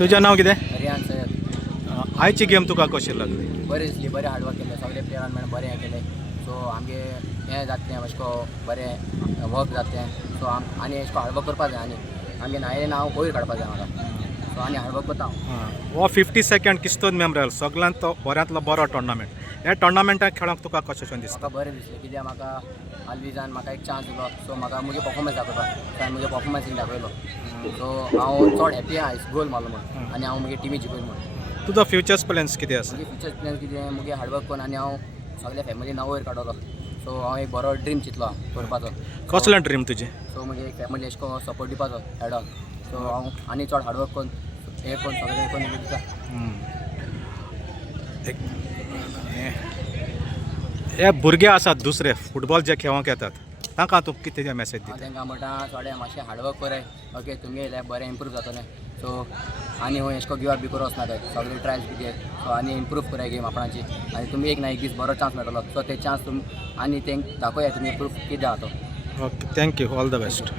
तुझें नांव कितें? रियान सय्यद. आयची गेम तुका कशी लागली? बरी दिसली, बरें हार्डवर्क केलें, सगळे प्लेयरान मेळून बरें हें केलें. सो आमगे हें जातलें अशें करून बरें वर्क जातलें. सो आनी अशें करून हार्डवर्क करपा जाय. आनी आमगे नायेन नांव वयर काडपा जाय म्हाका. सो आनी हार्डवर्क करता हांव. हो 50 सेकंड किस्तोन मेमोरियल सगळ्यांत बऱ्यांतलो बरो टोर्नामेंट. ह्या टोर्नामेंटाक खेळोंक तुका कशें दिसता? म्हाका बरें दिसलें कित्याक म्हाका हालींच्यान म्हाका एक चान्स दिलो. सो म्हाका म्हजे परफॉर्मन्स दाखोवपाक. सो हांवें म्हजे परफॉर्मन्सीन दाखयलो. सो हांव चड हॅप्पी आहा गोल मारलो म्हणून. आनी हांव म्हगे टिमी जिखयलो म्हणून. तुजो फ्युचर्स प्लॅन्स कितें आसा? म्हजे फ्युचर प्लॅन कितें म्हगे हार्डवर्क करून आनी हांव सगळ्या फॅमिली नांव वयर काडलो. सो हांव एक बरो ड्रीम चिंतलो करपाचो. कसलो ड्रीम तुजें? सो म्हजे एक फॅमिली अशें करून सपोर्ट दिवपाचो खेळाक. सो हांव आनी चड हार्डवर्क करून हें करून सगळें करून दिता. हे भुरगे आसात दुसरे फुटबॉल जे खेळोंक येतात तांकां तूं कितें मॅसेज हांव दिता? तांकां म्हणटा थोडें मातशें हार्डवर्क कराय. ओके तुमगे येयल्यार बरें इम्प्रूव जातलें. सो आनी हूंय अशें करून गिव अप बी करूं वचना काय. सगळे ट्रायल्स बी घे. सो आनी इम्प्रूव कराय गेम आपणाची. आनी तुमी एक ना एक दीस बरो चान्स मेळटलो. सो ते चान्स आनी तेंक दाखोया तुमी इम्प्रूव कितें आहा तो. Okay, thank you, all the best.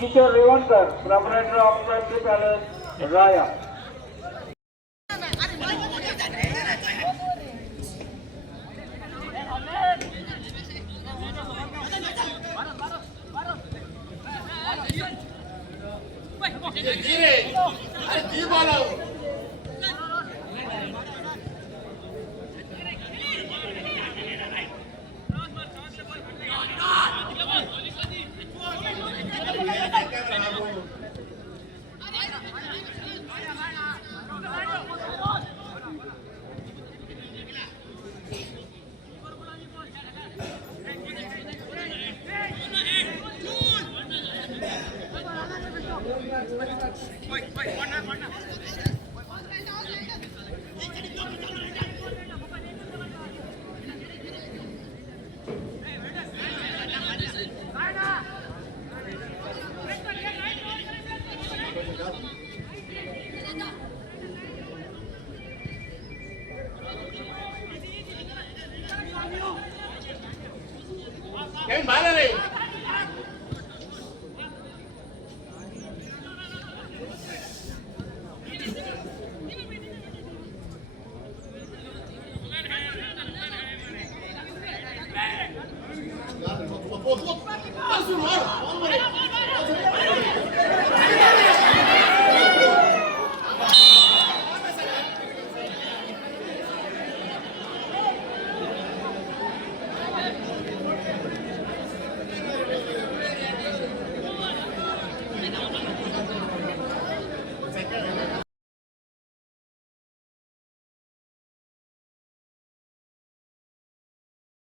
Kishore Revankar, proprietor of trusty palace, राया. Game, vale.